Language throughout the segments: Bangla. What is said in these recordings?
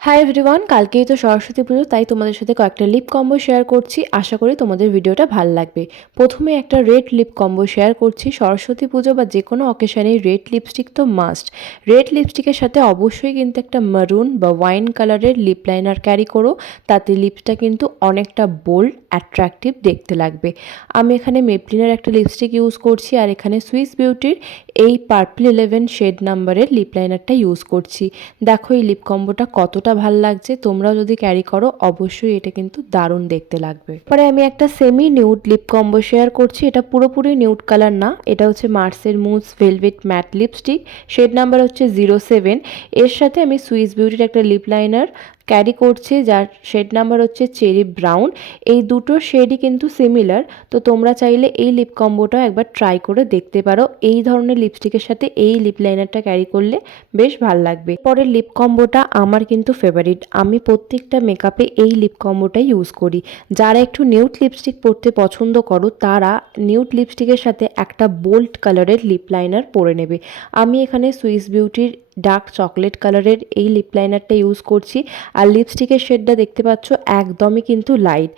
হাই এভরিওয়ান, কালকেই তো সরস্বতী পুজো, তাই তোমাদের সাথে কয়েকটা লিপ কম্বো শেয়ার করছি। আশা করি তোমাদের ভিডিওটা ভাল লাগবে। প্রথমে একটা রেড লিপ কম্বো শেয়ার করছি। সরস্বতী পুজো বা যে কোনো অকেশানে রেড লিপস্টিক তো মাস্ট। রেড লিপস্টিকের সাথে অবশ্যই কিন্তু একটা মারুন বা ওয়াইন কালারের লিপ লাইনার ক্যারি করো, তাতে লিপসটা কিন্তু অনেকটা বোল্ড অ্যাট্রাকটিভ দেখতে লাগবে। আমি এখানে মেবলিনের একটা লিপস্টিক ইউজ করছি, আর এখানে সুইস বিউটির এই পার্পল 11 শেড নাম্বারের লিপ লাইনারটা ইউজ করছি। দেখো এই লিপ কম্বোটা কতটা ভাল লাগছে। তোমরাও যদি ক্যারি করো অবশ্যই এটা কিন্তু দারুণ দেখতে লাগবে। পরে আমি একটা semi nude lip combo share করছি। এটা পুরোপুরি নিউড কালার না, এটা হচ্ছে মার্সের mousse velvet matte lipstick, shade number হচ্ছে 07। এর সাথে আমি সুইস বিউটির একটা লিপ লাইনার ক্যারি করছি, যার শেড নাম্বার হচ্ছে চেরি ব্রাউন। এই দুটো শেডই কিন্তু সিমিলার, তো তোমরা চাইলে এই লিপ কম্বোটা একবার ট্রাই করে দেখতে পারো। এই ধরনের লিপস্টিকের সাথে এই লিপ লাইনারটা ক্যারি করলে বেশ ভাল লাগবে। পরের লিপ কম্বোটা আমার কিন্তু ফেভারিট, আমি প্রত্যেকটা মেকআপে এই লিপ কম্বোটাই ইউজ করি। যারা একটু নিউড লিপস্টিক পরতে পছন্দ করো তারা নিউড লিপস্টিকের সাথে একটা বোল্ড কালারের লিপ লাইনার পরে নেবে। আমি এখানে সুইস বিউটির ডার্ক চকলেট কালারের এই লিপ লাইনারটা ইউজ করছি, আর লিপস্টিকের শেডটা দেখতে পাচ্ছ একদমই কিন্তু লাইট।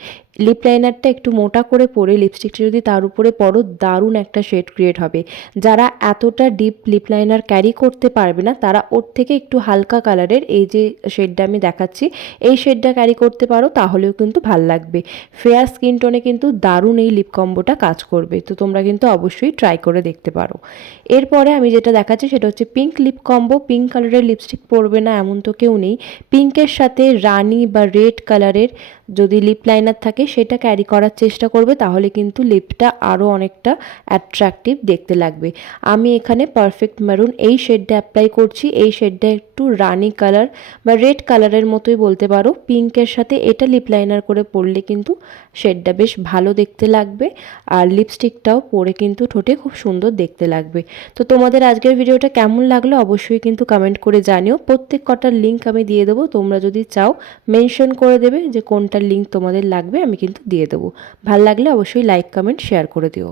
লিপ লাইনারটা একটু মোটা করে পরে লিপস্টিকটা যদি তার উপরে পরো দারুণ একটা শেড ক্রিয়েট হবে। যারা এতটা ডিপ লিপ লাইনার ক্যারি করতে পারবে না তারা ওর থেকে একটু হালকা কালারের এই যে শেডটা আমি দেখাচ্ছি এই শেডটা ক্যারি করতে পারো, তাহলেও কিন্তু ভাল লাগবে। ফেয়ার স্কিন টোনে কিন্তু দারুণ এই লিপ কম্বোটা কাজ করবে, তো তোমরা কিন্তু অবশ্যই ট্রাই করে দেখতে পারো। এরপরে আমি যেটা দেখাচ্ছি সেটা হচ্ছে পিঙ্ক লিপ কম্বো। পিঙ্ক কালারের লিপস্টিক পরবে না এমন তো কেউ নেই। পিঙ্কের সাথে রানি বা রেড কালারের যদি লিপ লাইনার থাকে সেটা ক্যারি করার চেষ্টা করবে, তাহলে কিন্তু লিপটা আরও অনেকটা অ্যাট্রাকটিভ দেখতে লাগবে। আমি এখানে পারফেক্ট মেরুন এই শেডটা অ্যাপ্লাই করছি। এই শেডটা একটু রানি কালার বা রেড কালারের মতোই বলতে পারো। পিঙ্কের সাথে এটা লিপ লাইনার করে পরলে কিন্তু শেডটা বেশ ভালো দেখতে লাগবে, আর লিপস্টিকটাও পরে কিন্তু ঠোঁটে খুব সুন্দর দেখতে লাগবে। তো তোমাদের আজকের ভিডিওটা কেমন লাগলো অবশ্যই কিন্তু কমেন্ট করে জানিও। প্রত্যেক কটার লিঙ্ক আমি দিয়ে দেবো, তোমরা যদি চাও মেনশন করে দেবে যে কোনটার লিঙ্ক তোমাদের লাগবে, আমি কিন্তু দিয়ে দেবো। ভালো লাগলে অবশ্যই লাইক কমেন্ট শেয়ার করে দিও।